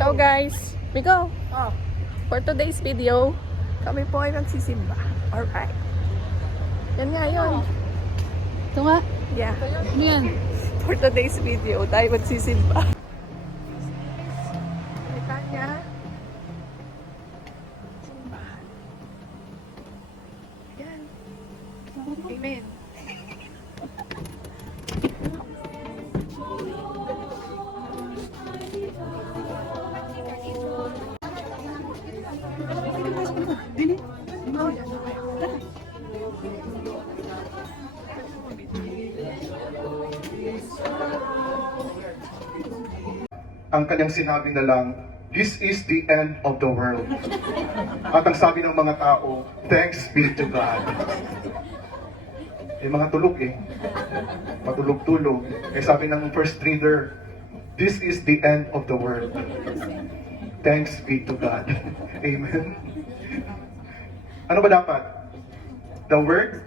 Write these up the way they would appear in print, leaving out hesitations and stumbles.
Hello guys! Miko! For today's video, kami po ay magsisimba. Alright. Yan nga yun. Ito nga. Yeah. Ano yan? For today's video, tayo magsisimba. Kita niya. Simbahan. Yan. Amen. Ang kanyang sinabi na lang, "This is the end of the world." At ang sabi ng mga tao, "Thanks be to God." Yung mga tulog patulog-tulog. Sabi ng first reader, "This is the end of the world. Thanks be to God." Amen. Ano ba dapat? The word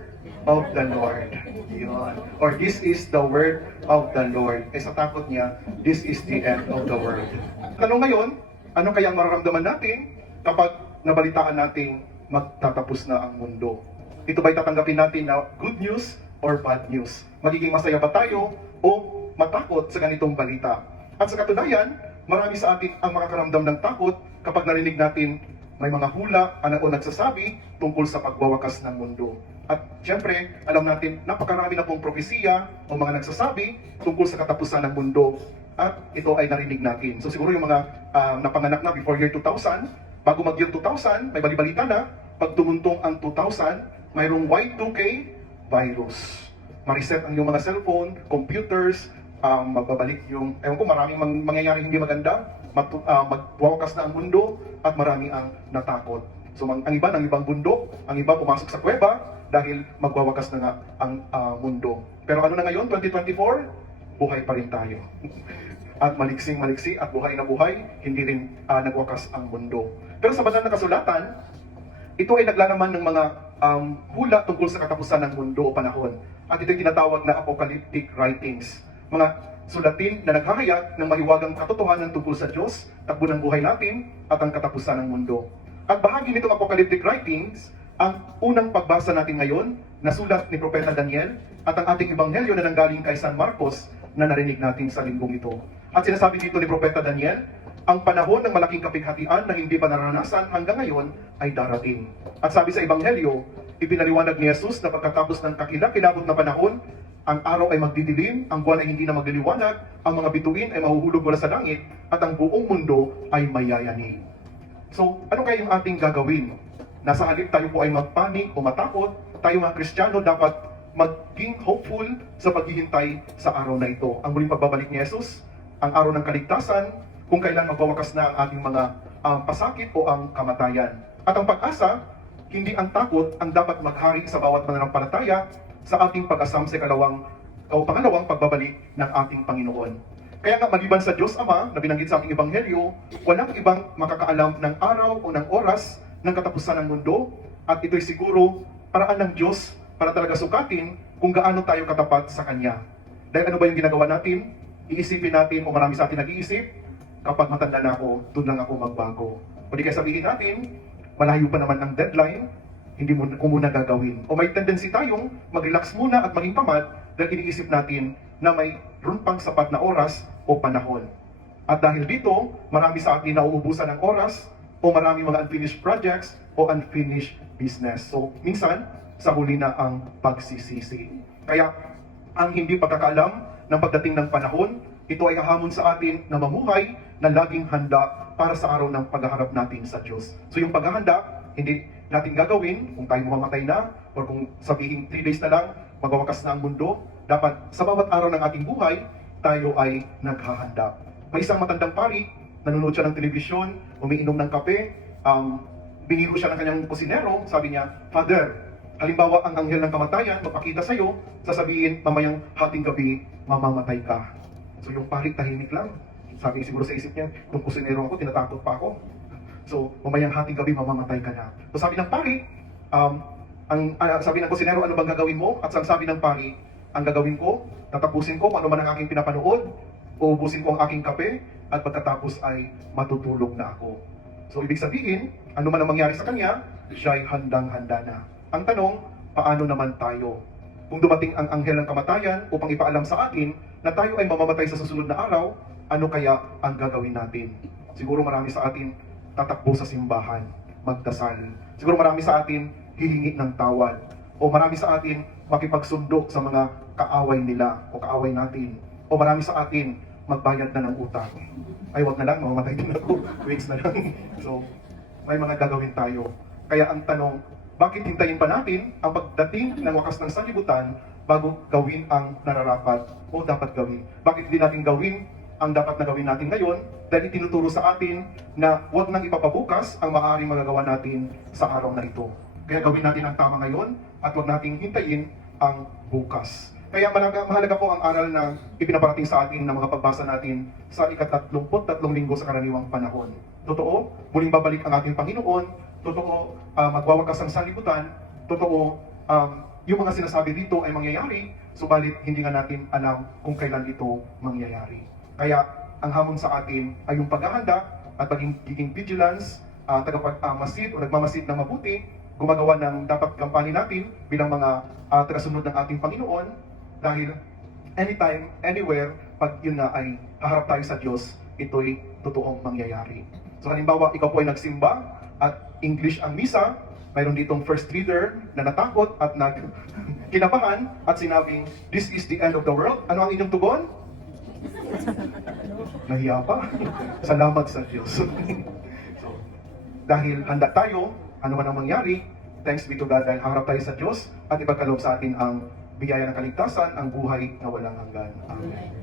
of the Lord. Yun. Or this is the word of the Lord. Sa takot niya, this is the end of the world. Tanong ngayon, ano kaya ang mararamdaman natin kapag nabalitaan natin magtatapos na ang mundo? Ito ba'y tatanggapin natin na good news or bad news? Magiging masaya ba tayo o matakot sa ganitong balita? At sa katunayan, marami sa atin ang makakaramdam ng takot kapag narinig natin may mga hula o nagsasabi tungkol sa pagwawakas ng mundo. At syempre, alam natin, napakarami na pong propesiya o mga nagsasabi tungkol sa katapusan ng mundo. At ito ay narinig natin. So siguro yung mga napanganak na before year 2000, bago mag year 2000, may balibalita na, pag tumuntong ang 2000, mayroong Y2K virus. Ma-reset ang yung mga cellphone, computers, magbabalik yung, ewan ko, maraming mangyayari hindi maganda, magwawakas na ang mundo, at marami ang natakot. So ang iba ng ibang bundok, ang iba pumasok sa kuweba, dahil magwawakas na nga ang mundo. Pero ano na ngayon, 2024? Buhay pa rin tayo. At maliksing-maliksi at buhay na buhay, hindi rin nagwakas ang mundo. Pero sa banal na kasulatan, ito ay naglalaman ng mga hula tungkol sa katapusan ng mundo o panahon. At ito ay tinatawag na apocalyptic writings. Mga sulatin na naghahayag ng mahiwagang katotohanan tungkol sa Diyos, takbo ng buhay natin, at ang katapusan ng mundo. At bahagi nitong apocalyptic writings, ang unang pagbasa natin ngayon, na sulat ni Propeta Daniel, at ang ating ebanghelyo na nanggaling kay San Marcos na narinig natin sa linggong ito. At sinasabi dito ni Propeta Daniel, ang panahon ng malaking kapighatian na hindi pa naranasan hanggang ngayon ay darating. At sabi sa ebanghelyo, ipinaliwanag ni Jesus na pagkatapos ng kakilakilabot na panahon, ang araw ay magdidilim, ang buwan ay hindi na magliliwanag, ang mga bituin ay mahuhulog mula sa langit, at ang buong mundo ay mayayanig. So, ano kaya yung ating gagawin? Nasa halip tayo po ay magpanik o matakot, tayo mga Kristiyano dapat maging hopeful sa paghihintay sa araw na ito. Ang muling pagbabalik ni Jesus, ang araw ng kaligtasan, kung kailan magwawakas na ang ating mga pasakit o ang kamatayan. At ang pag-asa, hindi ang takot ang dapat maghari sa bawat mananampalataya sa ating pag-asam sa pangalawang pagbabalik ng ating Panginoon. Kaya nga maliban sa Diyos Ama na binanggit sa ating ebanghelyo, walang ibang makakaalam ng araw o ng oras ng katapusan ng mundo, at ito'y siguro paraan ng Diyos para talaga sukatin kung gaano tayo katapat sa Kanya. Dahil ano ba yung ginagawa natin? Iisipin natin, o marami sa atin nag-iisip, kapag matanda na ako, doon lang ako magbago. O di kaya sabihin natin, malayo pa naman ang deadline, hindi ko muna gagawin. O may tendency tayong mag-relax muna at maging tamad dahil iniisip natin na may pang sapat na oras o panahon. At dahil dito, marami sa atin na uubusan ng oras, o marami mga unfinished projects o unfinished business. So, minsan, sa huli na ang pagsisisi. Kaya, ang hindi pagkakaalam ng pagdating ng panahon, ito ay hahamon sa atin na mamuhay na laging handa para sa araw ng paghaharap natin sa Diyos. So, yung paghahanda, hindi natin gagawin kung tayo mamamatay na, or kung sabihin 3 days na lang, magwawakas na ang mundo. Dapat sa bawat araw ng ating buhay, tayo ay naghahanda. May isang matandang pari, nanonood siya ng telebisyon, umiinom ng kape, biniro siya ng kanyang kusinero, sabi niya, "Father, halimbawa ang anghel ng kamatayan, magpakita sa'yo, sasabihin, mamayang hating gabi, mamamatay ka." So yung pari tahimik lang. Sabi siguro sa isip niya, kung kusinero ako, tinatakot pa ako. So, mamayang hating gabi, mamamatay ka na. So sabi ng pari, sabi ng kusinero, "Ano bang gagawin mo?" At ang sabi ng pari, "Ang gagawin ko, tatapusin ko kung ano man ang aking pinapanood, uubusin ko ang aking kape, at pagkatapos ay matutulog na ako. So ibig sabihin, ano man ang mangyari sa kanya, siya'y handang-handa na. Ang tanong, paano naman tayo? Kung dumating ang anghel ng kamatayan upang ipaalam sa atin na tayo ay mamamatay sa susunod na araw, ano kaya ang gagawin natin? Siguro marami sa atin tatakbo sa simbahan, magdasal. Siguro marami sa atin hihingi ng tawad. O marami sa atin makipagsundo sa mga kaaway nila o kaaway natin. O marami sa atin magbayad na ng utang. Ay, wag na lang, mamamatay din ako. Weeks na lang. So, may mga gagawin tayo. Kaya ang tanong, bakit hintayin pa natin ang pagdating ng wakas ng sanlibutan bago gawin ang nararapat o dapat gawin? Bakit hindi natin gawin ang dapat na gawin natin ngayon? Dahil itinuturo sa atin na huwag nang ipapabukas ang maaaring magagawa natin sa araw na ito. Kaya gawin natin ang tama ngayon at huwag nating hintayin ang bukas. Kaya mahalaga po ang aral na ipinaparating sa atin ng mga pagbasa natin sa ika-33 linggo sa karaniwang panahon. Totoo, muling babalik ang ating Panginoon. Totoo, magwawakas ang sanlibutan. Totoo, yung mga sinasabi dito ay mangyayari, subalit hindi nga natin alam kung kailan ito mangyayari. Kaya ang hamon sa atin ay yung paghahanda at pagiging vigilance, tagapagmasid o nagmamasid ng mabuti, gumagawa ng dapat kampanya natin bilang mga tagasunod ng ating Panginoon. Dahil anytime, anywhere, pag yun nga ay haharap tayo sa Diyos, ito'y totoong mangyayari. So halimbawa, ikaw po ay nagsimba at English ang misa, mayroon ditong first reader na natakot at kinabahan at sinabing, "This is the end of the world." Ano ang inyong tugon? Nahiya pa. Salamat sa Diyos. So, dahil handa tayo, ano man ang mangyari, thanks be to God dahil haharap tayo sa Diyos at ipagkaloob sa atin ang biyaya ng kaligtasan, ang buhay na walang hanggan. Amen.